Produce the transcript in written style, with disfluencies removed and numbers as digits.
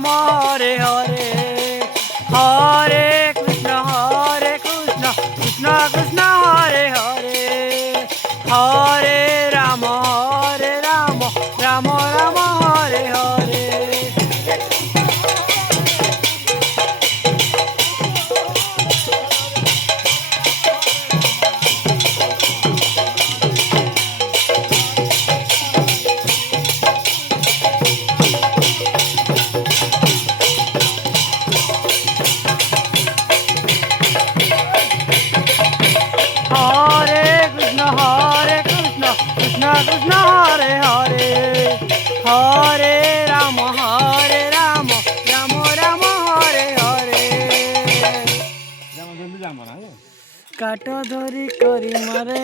রাম হরে হরে হরে কৃষ্ণ কৃষ্ণ কৃষ্ণ হরে হরে হরে রাম রাম রাম হরে হরে হরে কৃষ্ণ কৃষ্ণ কৃষ্ণ হরে হরে হরে রাম রাম রাম হরে হরে কাট ধরি করি মারে